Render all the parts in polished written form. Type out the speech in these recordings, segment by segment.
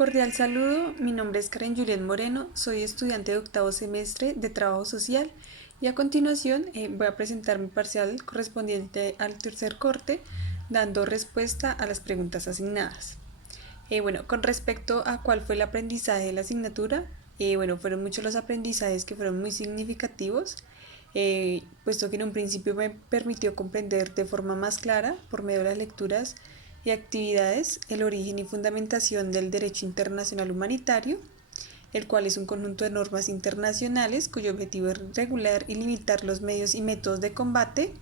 Cordial saludo, mi nombre es Karen Juliet Moreno, soy estudiante de octavo semestre de Trabajo Social y a continuación voy a presentar mi parcial correspondiente al tercer corte, dando respuesta a las preguntas asignadas. Con respecto a cuál fue el aprendizaje de la asignatura, fueron muchos los aprendizajes que fueron muy significativos, puesto que en un principio me permitió comprender de forma más clara, por medio de las lecturas y actividades, el origen y fundamentación del derecho internacional humanitario, el cual es un conjunto de normas internacionales cuyo objetivo es regular y limitar los medios y métodos de combate,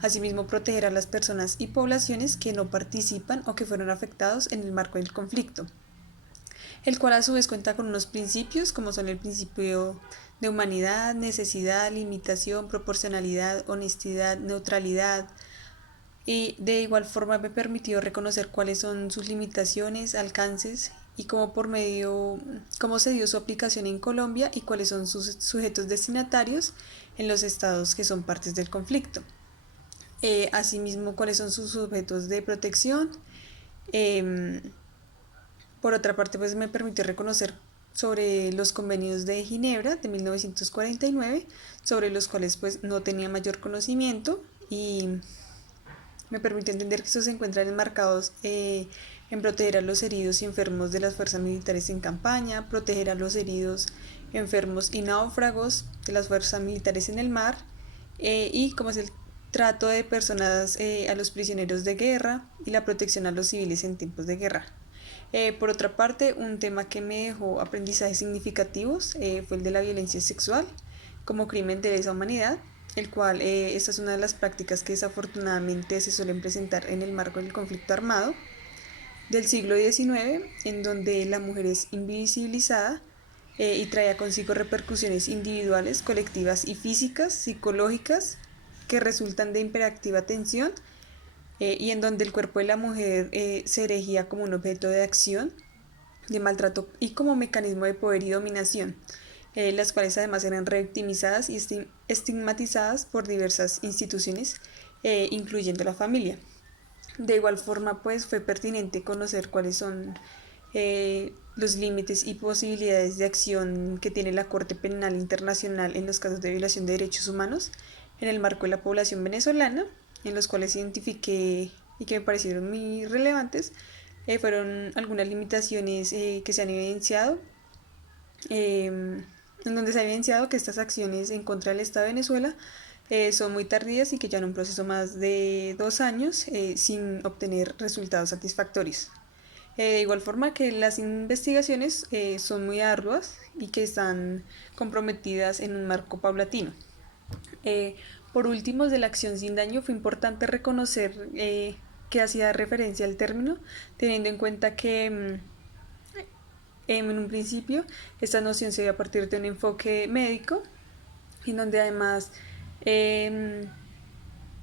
asimismo proteger a las personas y poblaciones que no participan o que fueron afectados en el marco del conflicto, el cual a su vez cuenta con unos principios como son el principio de humanidad, necesidad, limitación, proporcionalidad, honestidad, neutralidad, y de igual forma me permitió reconocer cuáles son sus limitaciones, alcances y cómo se dio su aplicación en Colombia y cuáles son sus sujetos destinatarios en los estados que son partes del conflicto. Asimismo, cuáles son sus sujetos de protección. Por otra parte, pues me permitió reconocer sobre los convenios de Ginebra de 1949, sobre los cuales pues no tenía mayor conocimiento, y me permitió entender que estos se encuentran enmarcados en proteger a los heridos y enfermos de las fuerzas militares en campaña, proteger a los heridos, enfermos y náufragos de las fuerzas militares en el mar, y como es el trato de personas a los prisioneros de guerra y la protección a los civiles en tiempos de guerra. Por otra parte, un tema que me dejó aprendizajes significativos fue el de la violencia sexual como crimen de lesa humanidad, el cual esta es una de las prácticas que desafortunadamente se suelen presentar en el marco del conflicto armado del siglo XIX, en donde la mujer es invisibilizada y trae consigo repercusiones individuales, colectivas y físicas, psicológicas, que resultan de hiperactiva tensión, y en donde el cuerpo de la mujer se erigía como un objeto de acción, de maltrato y como mecanismo de poder y dominación, las cuales además eran revictimizadas y estigmatizadas por diversas instituciones, incluyendo la familia. De igual forma, pues fue pertinente conocer cuáles son los límites y posibilidades de acción que tiene la Corte Penal Internacional en los casos de violación de derechos humanos en el marco de la población venezolana, en los cuales identifiqué y que me parecieron muy relevantes. Fueron algunas limitaciones que se han evidenciado, en donde se ha evidenciado que estas acciones en contra del Estado de Venezuela son muy tardías y que ya en un proceso más de 2 años sin obtener resultados satisfactorios. De igual forma que las investigaciones son muy arduas y que están comprometidas en un marco paulatino. Por último, de la acción sin daño fue importante reconocer que hacía referencia al término, teniendo en cuenta que en un principio esta noción se dio a partir de un enfoque médico, en donde además se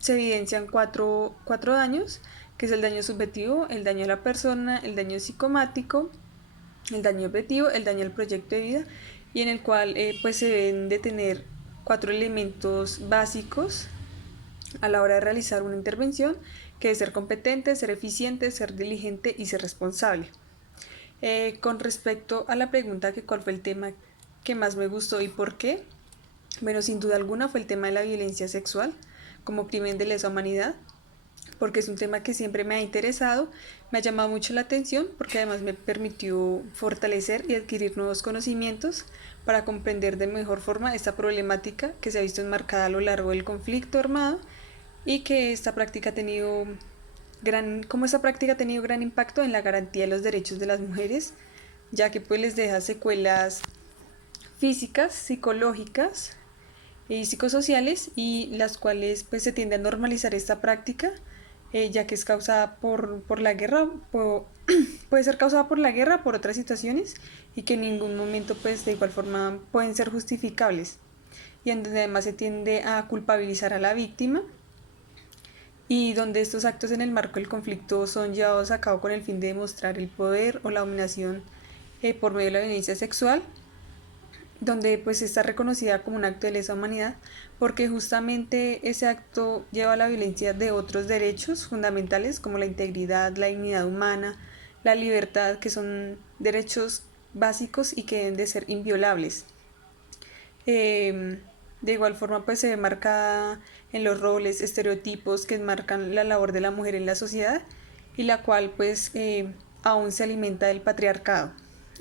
evidencian cuatro daños, que es el daño subjetivo, el daño a la persona, el daño psicomático, el daño objetivo, el daño al proyecto de vida, y en el cual pues se deben de tener 4 elementos básicos a la hora de realizar una intervención, que es ser competente, ser eficiente, ser diligente y ser responsable. Con respecto a la pregunta que cuál fue el tema que más me gustó y por qué, bueno, sin duda alguna fue el tema de la violencia sexual como crimen de lesa humanidad, porque es un tema que siempre me ha interesado, me ha llamado mucho la atención, porque además me permitió fortalecer y adquirir nuevos conocimientos para comprender de mejor forma esta problemática que se ha visto enmarcada a lo largo del conflicto armado, y que esta práctica ha tenido gran impacto en la garantía de los derechos de las mujeres, ya que pues les deja secuelas físicas, psicológicas y psicosociales, y las cuales pues se tiende a normalizar esta práctica, ya que es causada por la guerra, puede ser causada por la guerra, por otras situaciones, y que en ningún momento pues de igual forma pueden ser justificables, y en donde además se tiende a culpabilizar a la víctima, y donde estos actos en el marco del conflicto son llevados a cabo con el fin de demostrar el poder o la dominación por medio de la violencia sexual, donde pues está reconocida como un acto de lesa humanidad, porque justamente ese acto lleva a la violencia de otros derechos fundamentales como la integridad, la dignidad humana, la libertad, que son derechos básicos y que deben de ser inviolables. De igual forma, pues se ve marcada en los roles, estereotipos que marcan la labor de la mujer en la sociedad y la cual pues aún se alimenta del patriarcado,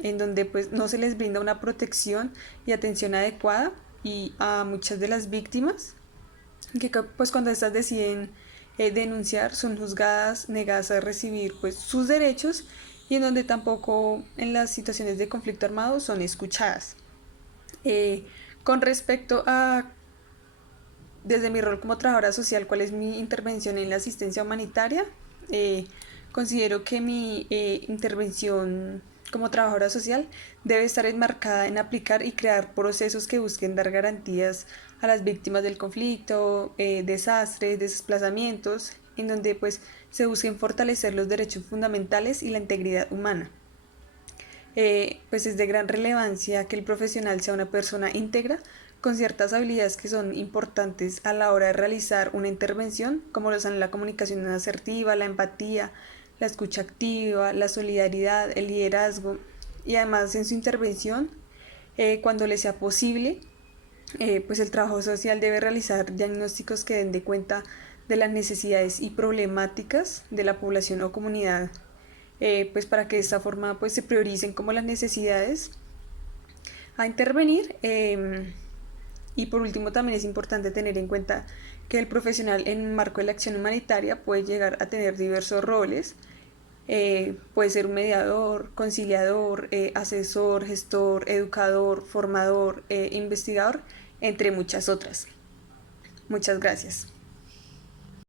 en donde pues no se les brinda una protección y atención adecuada y a muchas de las víctimas que pues cuando estas deciden denunciar son juzgadas, negadas a recibir pues sus derechos y en donde tampoco en las situaciones de conflicto armado son escuchadas. Eh, con respecto a, desde mi rol como trabajadora social, cuál es mi intervención en la asistencia humanitaria, eh, considero que mi intervención como trabajadora social debe estar enmarcada en aplicar y crear procesos que busquen dar garantías a las víctimas del conflicto, desastres, desplazamientos, en donde pues se busquen fortalecer los derechos fundamentales y la integridad humana. Pues es de gran relevancia que el profesional sea una persona íntegra con ciertas habilidades que son importantes a la hora de realizar una intervención, como lo son la comunicación asertiva, la empatía, la escucha activa, la solidaridad, el liderazgo y además en su intervención, cuando le sea posible, pues el trabajo social debe realizar diagnósticos que den de cuenta de las necesidades y problemáticas de la población o comunidad, pues para que de esta forma pues se prioricen como las necesidades a intervenir. Y por último también es importante tener en cuenta que el profesional en el marco de la acción humanitaria puede llegar a tener diversos roles. Puede ser un mediador, conciliador, asesor, gestor, educador, formador, investigador, entre muchas otras. Muchas gracias.